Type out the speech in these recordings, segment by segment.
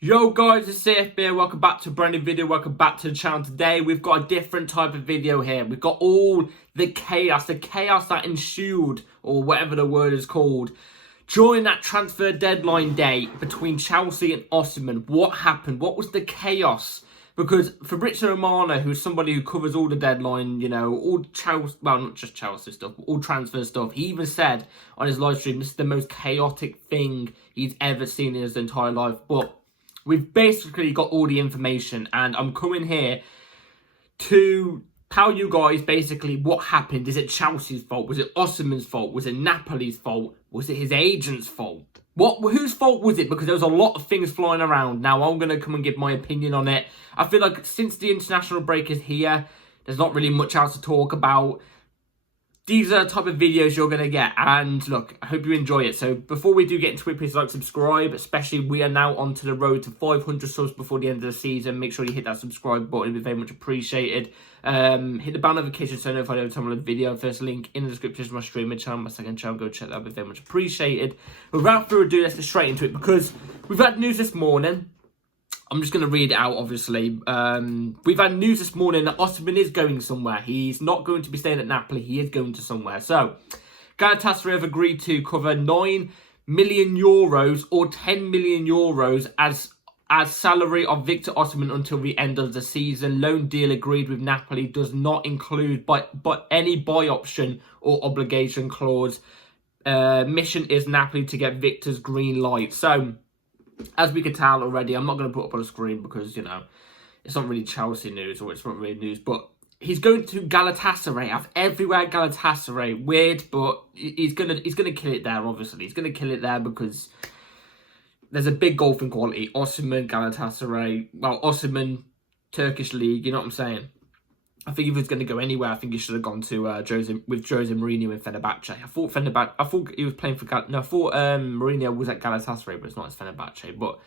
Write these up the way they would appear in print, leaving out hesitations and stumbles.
Yo guys, it's CFB. Welcome back to a brand new video. Welcome back to the channel. Today we've got a different type of video here. We've got all the chaos that ensued, or whatever the word is called, during that transfer deadline day between Chelsea and Osimhen. What happened? What was the chaos? Because Fabrizio Romano, who's somebody who covers all the deadline, all Chelsea, well, not just Chelsea stuff, but all transfer stuff, he even said on his live stream, this is the most chaotic thing he's ever seen in his entire life. But we've basically got all the information, and I'm coming here to tell you guys basically what happened. Is it Chelsea's fault? Was it Osimhen's fault? Was it Napoli's fault? Was it his agent's fault? Whose fault was it? Because there was a lot of things flying around. Now, I'm going to come and give my opinion on it. I feel like since the international break is here, there's not really much else to talk about. These are the type of videos you're going to get. And look, I hope you enjoy it. So before we do get into it, please like, subscribe. Especially we are now onto the road to 500 subs before the end of the season. Make sure you hit that subscribe button. It would be very much appreciated. Hit the bell notification so notified every time I upload a video. First link in the description is my streaming channel, my second channel. Go check that. It would be very much appreciated. But without further ado, let's get straight into it because we've had news this morning. I'm just going to read it out, obviously. We've had news this morning that Osimhen is going somewhere. He's not going to be staying at Napoli. He is going to somewhere. So, Galatasaray have agreed to cover €9 million or €10 million as salary of Victor Osimhen until the end of the season. Loan deal agreed with Napoli does not include but any buy option or obligation clause. Mission is Napoli to get Victor's green light. So, as we can tell already, I'm not going to put up on the screen because, it's not really Chelsea news or it's not really news. But he's going to Galatasaray. I've everywhere Galatasaray. Weird, but he's gonna kill it there, obviously. He's going to kill it there because there's a big golfing quality. Osimhen, Galatasaray. Well, Osimhen, Turkish league, you know what I'm saying? I think if he was going to go anywhere, I think he should have gone to Jose Mourinho in Fenerbahce. I thought he was playing for I thought Mourinho was at Galatasaray, but it's not as Fenerbahce. But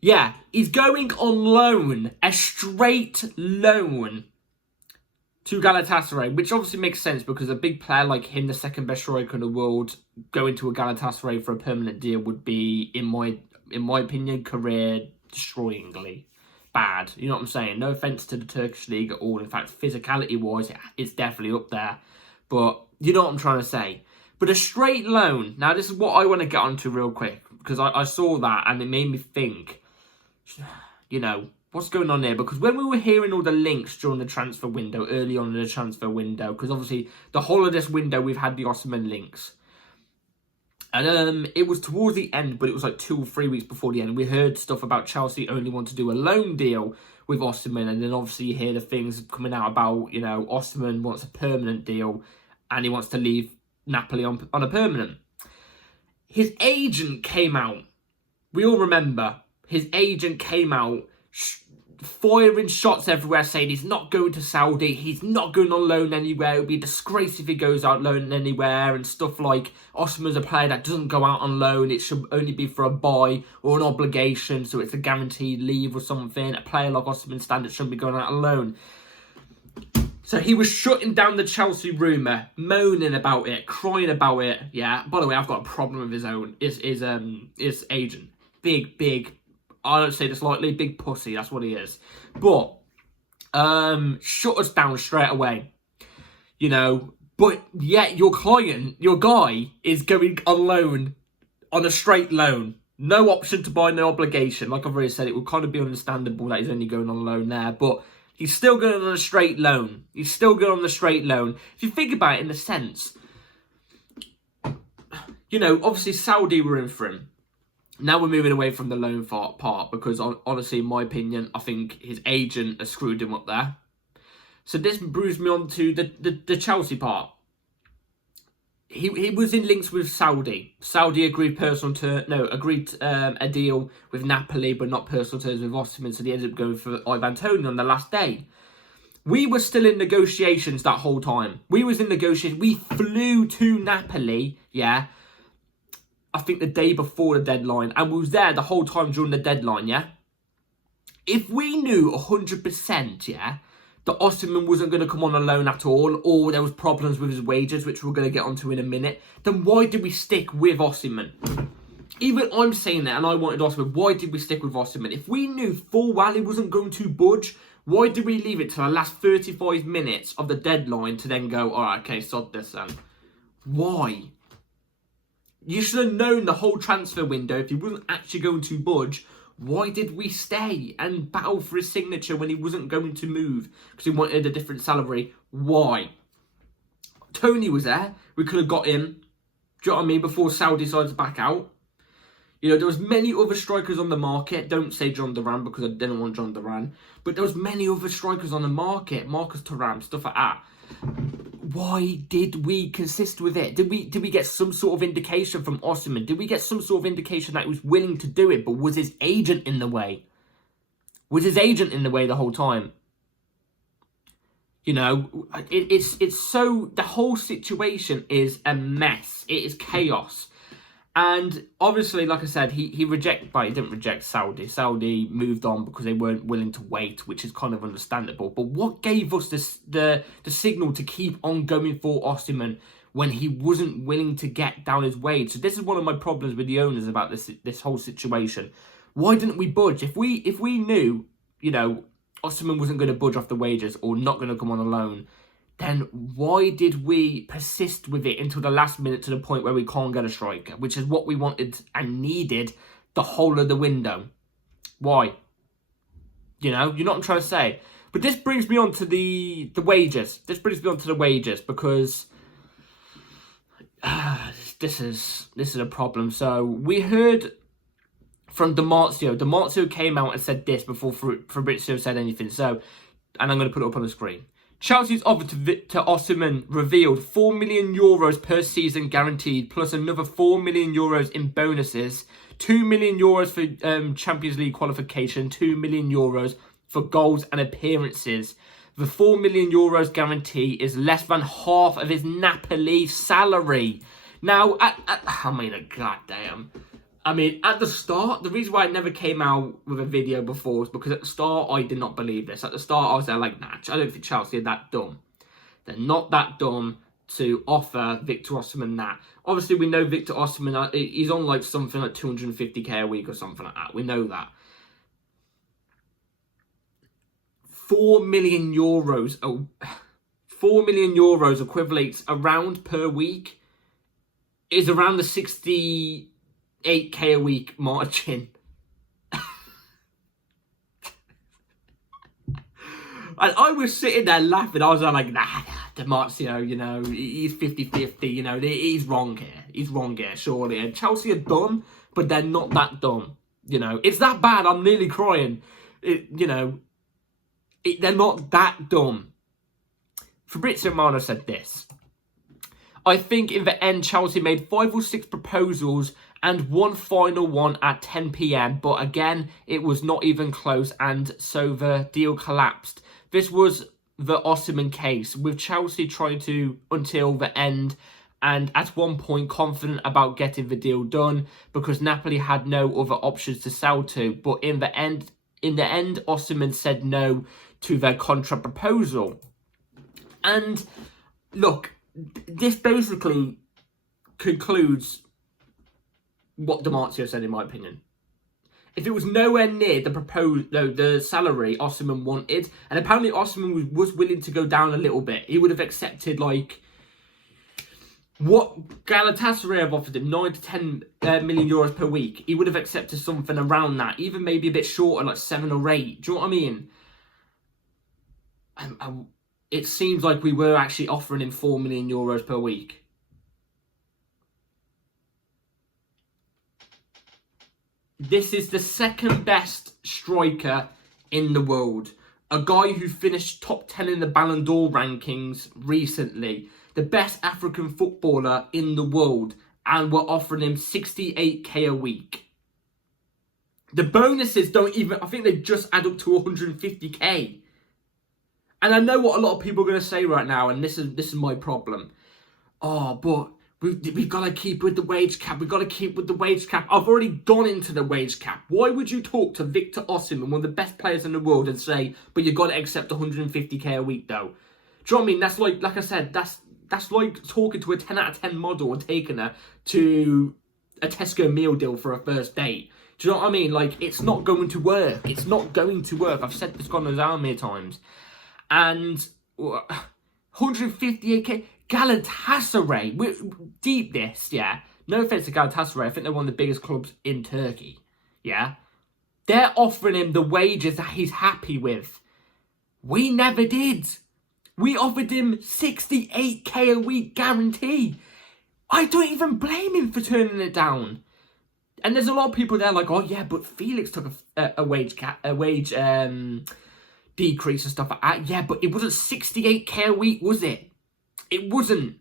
yeah, he's going on loan, a straight loan to Galatasaray, which obviously makes sense because a big player like him, the second best striker in the world, going to a Galatasaray for a permanent deal would be, in my opinion, career destroyingly bad. You know what I'm saying? No offence to the Turkish league at all. In fact, physicality-wise, it's definitely up there. But you know what I'm trying to say. But a straight loan. Now, this is what I want to get onto real quick. Because I saw that and it made me think, what's going on here? Because when we were hearing all the links during the transfer window, early on in the transfer window, because obviously the whole of this window, we've had the Osimhen links. And it was towards the end, but it was like 2 or 3 weeks before the end. We heard stuff about Chelsea only want to do a loan deal with Osimhen. And then obviously you hear the things coming out about, Osimhen wants a permanent deal and he wants to leave Napoli on a permanent. His agent came out. We all remember. His agent came out firing shots everywhere, saying he's not going to Saudi, he's not going on loan anywhere, it would be a disgrace if he goes out loan anywhere, and stuff like Osimhen's a player that doesn't go out on loan, it should only be for a buy or an obligation, so it's a guaranteed leave or something. A player like Osimhen's standards shouldn't be going out on loan. So he was shutting down the Chelsea rumour, moaning about it, crying about it. Yeah, by the way, I've got a problem with his agent. Big, I don't say this lightly, big pussy, that's what he is. But, shut us down straight away. But yet your client, your guy, is going on loan, on a straight loan. No option to buy, no obligation. Like I've already said, it would kind of be understandable that he's only going on loan there. But he's still going on a straight loan. He's still going on the straight loan. If you think about it in a sense, obviously Saudi were in for him. Now we're moving away from the loan part because, honestly, in my opinion, I think his agent has screwed him up there. So this brings me on to the Chelsea part. He was in links with Saudi. Saudi agreed a deal with Napoli, but not personal terms with Osimhen. So they ended up going for Ivan Toney on the last day. We were still in negotiations that whole time. We flew to Napoli, yeah, I think the day before the deadline, and we was there the whole time during the deadline, yeah? If we knew 100%, yeah, that Osimhen wasn't going to come on a loan at all, or there was problems with his wages, which we're going to get onto in a minute, then why did we stick with Osimhen? even I'm saying that, and I wanted Osimhen. Why did we stick with Osimhen? If we knew full well he wasn't going to budge, why did we leave it to the last 35 minutes of the deadline to then go, all right, okay, sod this then? Why? You should have known the whole transfer window if he wasn't actually going to budge. Why did we stay and battle for his signature when he wasn't going to move because he wanted a different salary? Why? Tony was there. We could have got him. Do you know what I mean? Before Saudi decided to back out. You know, there was many other strikers on the market. Don't say John Duran because I didn't want John Duran. But there was many other strikers on the market. Marcus Thuram, stuff like that. Why did we consist with it? Did we get some sort of indication from Osimhen? Did we get some sort of indication that he was willing to do it, but was his agent in the way? Was his agent in the way the whole time? You know, it's so, the whole situation is a mess. It is chaos. And obviously, like I said, he didn't reject Saudi. Saudi moved on because they weren't willing to wait, which is kind of understandable. But what gave us the signal to keep on going for Osimhen when he wasn't willing to get down his wage? So this is one of my problems with the owners about this whole situation. Why didn't we budge? If we knew, you know, Osimhen wasn't going to budge off the wages or not going to come on a loan, then why did we persist with it until the last minute to the point where we can't get a striker, which is what we wanted and needed the whole of the window? Why? You know what I'm trying to say? But this brings me on to the wages. This brings me on to the wages because this is a problem. So we heard from Dimarzio. Dimarzio came out and said this before Fabrizio said anything. So, and I'm going to put it up on the screen. Chelsea's offer to Osimhen revealed €4 million per season guaranteed, plus another €4 million in bonuses, €2 million for Champions League qualification, €2 million for goals and appearances. The €4 million guarantee is less than half of his Napoli salary. Now, I mean, at the start, the reason why I never came out with a video before was because at the start, I did not believe this. At the start, I was there like, nah, I don't think Chelsea are that dumb. They're not that dumb to offer Victor Osimhen that. Obviously, we know Victor Osimhen, he's on like something like 250k a week or something like that. We know that. €4 million. €4 million equivalates around per week is around the 68k a week margin. And I was sitting there laughing. I was like, nah, Dimarzio, you know, he's 50-50, you know, he's wrong here. He's wrong here, surely. And Chelsea are dumb, but they're not that dumb. You know, it's that bad, I'm nearly crying. They're not that dumb. Fabrizio Romano said this. I think in the end, Chelsea made 5 or 6 proposals and one final one at 10 p.m. But again, it was not even close, and so the deal collapsed. This was the Osimhen case, with Chelsea trying to until the end, and at one point confident about getting the deal done because Napoli had no other options to sell to. But in the end, Osimhen said no to their contract proposal. And look, this basically concludes what Dimarzio said, in my opinion. If it was nowhere near the salary Osimhen wanted, and apparently Osimhen was willing to go down a little bit, he would have accepted like what Galatasaray have offered him, 9 to 10 million euros per week. He would have accepted something around that, even maybe a bit shorter, like 7 or 8. Do you know what I mean? It seems like we were actually offering him €4 million per week. This is the second best striker in the world. A guy who finished top 10 in the Ballon d'Or rankings recently. The best African footballer in the world. And we're offering him 68k a week. The bonuses don't even, I think they just add up to 150k. And I know what a lot of people are going to say right now, and this is my problem. Oh, but we've got to keep with the wage cap. We've got to keep with the wage cap. I've already gone into the wage cap. Why would you talk to Victor Osimhen, one of the best players in the world, and say, but you've got to accept 150k a week, though? Do you know what I mean? That's like I said, that's like talking to a 10 out of 10 model and taking her to a Tesco meal deal for a first date. Do you know what I mean? Like, it's not going to work. It's not going to work. I've said this God knows how many times. And 158k, Galatasaray, deep this, yeah. No offense to Galatasaray, I think they're one of the biggest clubs in Turkey, yeah. They're offering him the wages that he's happy with. We never did. We offered him 68k a week guarantee. I don't even blame him for turning it down. And there's a lot of people there like, oh yeah, but Felix took a wage decrease and stuff like that. Yeah, but it wasn't 68k a week, was it? It wasn't.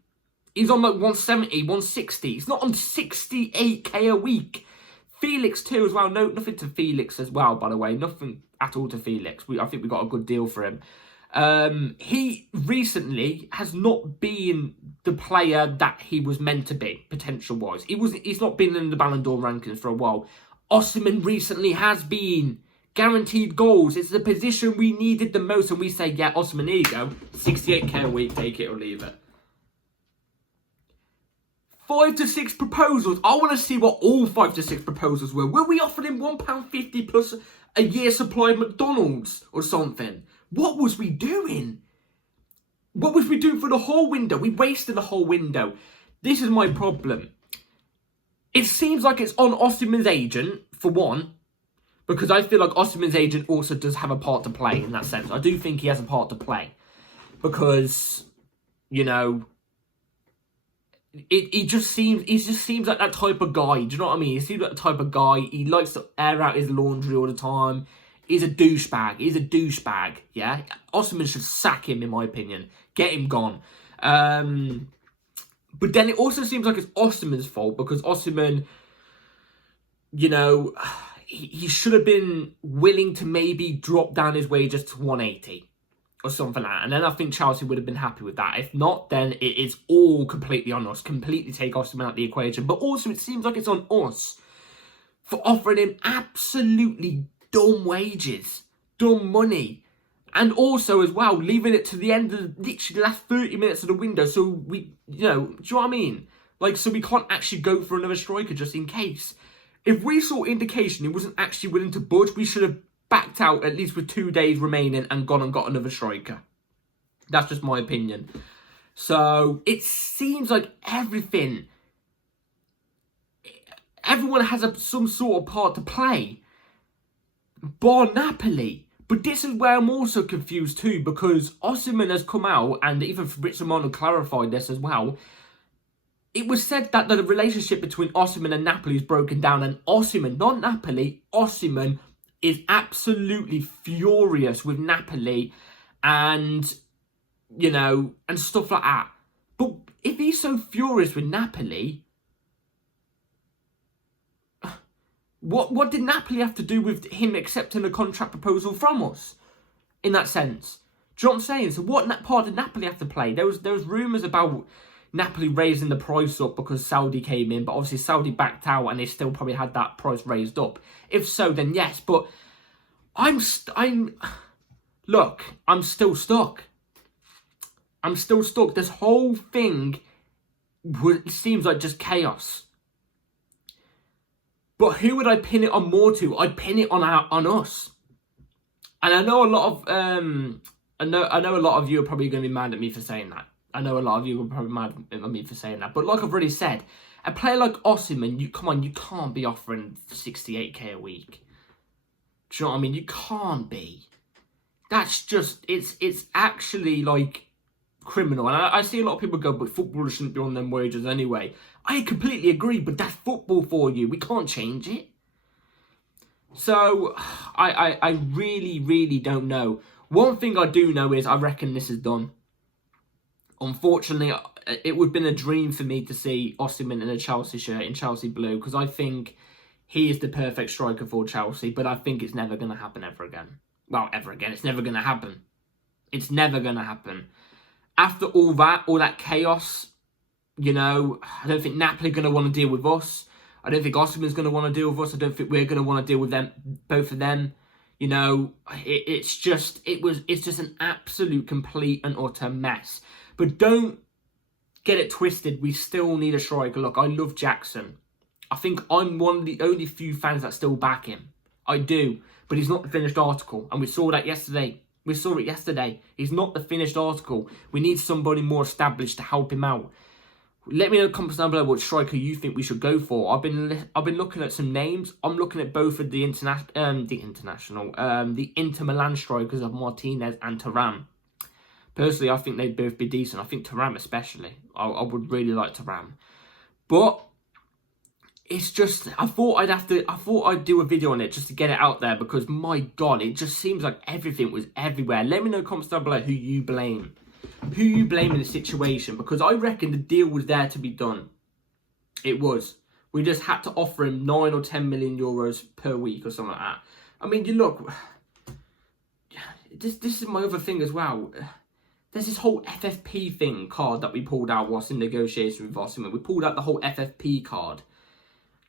He's on like 170, 160. He's not on 68k a week. Felix too as well. No, nothing to Felix as well, by the way. Nothing at all to Felix. I think we got a good deal for him. He recently has not been the player that he was meant to be, potential-wise. He's not been in the Ballon d'Or rankings for a while. Osimhen recently has been. Guaranteed goals. It's the position we needed the most, and we say, yeah, Osimhen, here you go. 68k a week, take it or leave it. 5 to 6 proposals. I want to see what all 5 to 6 proposals were. Were we offering him £1.50 plus a year supply of McDonald's or something? What was we doing? What was we doing for the whole window? We wasted the whole window. This is my problem. It seems like it's on Osimhen's agent, for one, because I feel like Osimhen's agent also does have a part to play in that sense. I do think he has a part to play. Because, you know, he just seems like that type of guy. Do you know what I mean? He seems like the type of guy. He likes to air out his laundry all the time. He's a douchebag. He's a douchebag, yeah? Osimhen should sack him, in my opinion. Get him gone. But then it also seems like it's Osimhen's fault because Osimhen, you know, he should have been willing to maybe drop down his wages to 180 or something like that. And then I think Chelsea would have been happy with that. If not, then it is all completely on us. Completely take Osimhen out of the equation. But also it seems like it's on us for offering him absolutely dumb wages, dumb money. And also as well, leaving it to the end of literally the last 30 minutes of the window. So we, you know, do you know what I mean? Like, so we can't actually go for another striker just in case. If we saw indication he wasn't actually willing to budge, we should have backed out at least with 2 days remaining and gone and got another striker. That's just my opinion. So it seems like everyone has some sort of part to play, bar Napoli. But this is where I'm also confused too, because Osimhen has come out, and even Fabrizio Romano clarified this as well. It was said that the relationship between Osimhen and Napoli is broken down, and Osimhen, not Napoli, Osimhen is absolutely furious with Napoli and, you know, and stuff like that. But if he's so furious with Napoli, what did Napoli have to do with him accepting a contract proposal from us in that sense? Do you know what I'm saying? So what part did Napoli have to play? There was rumours about Napoli raising the price up because Saudi came in, but obviously Saudi backed out and they still probably had that price raised up. If so, then yes, but I'm still stuck. I'm still stuck. This whole thing seems like just chaos. But who would I pin it on more to? I'd pin it on us. And I know a lot of I know a lot of you are probably going to be mad at me for saying that. I know a lot of you are probably mad at me for saying that. But like I've already said, a player like Osimhen, you can't be offering 68k a week. Do you know what I mean? You can't be. That's just, it's actually like criminal. And I see a lot of people go, but footballers shouldn't be on them wages anyway. I completely agree, but that's football for you. We can't change it. So, I really, really don't know. One thing I do know is I reckon this is done. Unfortunately, it would have been a dream for me to see Osimhen in a Chelsea shirt, in Chelsea blue, because I think he is the perfect striker for Chelsea, but I think it's never going to happen ever again. Well, ever again. It's never going to happen. It's never going to happen. After all that chaos, you know, I don't think Napoli are going to want to deal with us. I don't think Osimhen's going to want to deal with us. I don't think we're going to want to deal with them, both of them. You know, it's just an absolute, complete and utter mess. But don't get it twisted. We still need a striker. Look, I love Jackson. I think I'm one of the only few fans that still back him. I do. But he's not the finished article. And we saw that yesterday. We saw it yesterday. He's not the finished article. We need somebody more established to help him out. Let me know in the comments down below what striker you think we should go for. I've been looking at some names. I'm looking at both of the Inter Milan strikers of Martinez and Thuram. Personally, I think they'd both be decent. I think Thuram especially. I would really like Thuram. But it's just, I thought I'd do a video on it just to get it out there, because my God, it just seems like everything was everywhere. Let me know in the comments down below who you blame. Who you blame in the situation, because I reckon the deal was there to be done. It was. We just had to offer him 9 or 10 million euros per week or something like that. I mean, you look, this is my other thing as well. There's this whole FFP thing card that we pulled out whilst in negotiation with Osimhen. We pulled out the whole FFP card.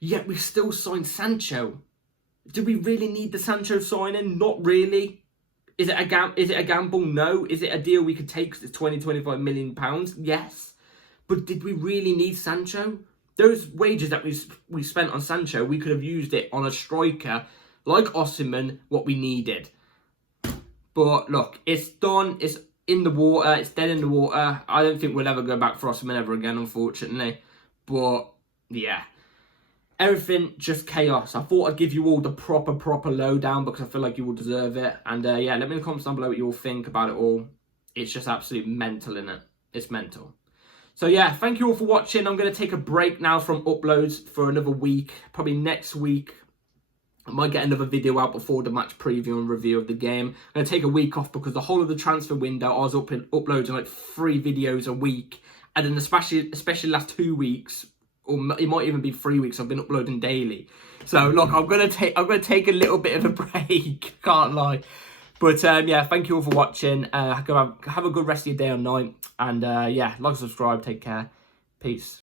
Yet we still signed Sancho. Do we really need the Sancho signing? Not really. Is it a gamble? No. Is it a deal we could take because it's 25 million pounds? Yes. But did we really need Sancho? Those wages that we spent on Sancho, we could have used it on a striker like Osimhen, what we needed. But look, it's done. It's in the water. It's dead in the water. I don't think we'll ever go back for Osimhen ever again, unfortunately. But yeah. Everything just chaos. I thought I'd give you all the proper lowdown because I feel like you will deserve it. And yeah, let me in the comments down below what you all think about it all. It's just absolutely mental, innit? It's mental. So yeah, thank you all for watching. I'm going to take a break now from uploads for another week. Probably next week, I might get another video out before the match preview and review of the game. I'm going to take a week off because the whole of the transfer window, I was uploading like 3 videos a week. And then especially last 2 weeks, or it might even be 3 weeks, I've been uploading daily. So look, I'm gonna take a little bit of a break, can't lie. But yeah, thank you all for watching. Have a good rest of your day or night. And yeah, like, subscribe, take care. Peace.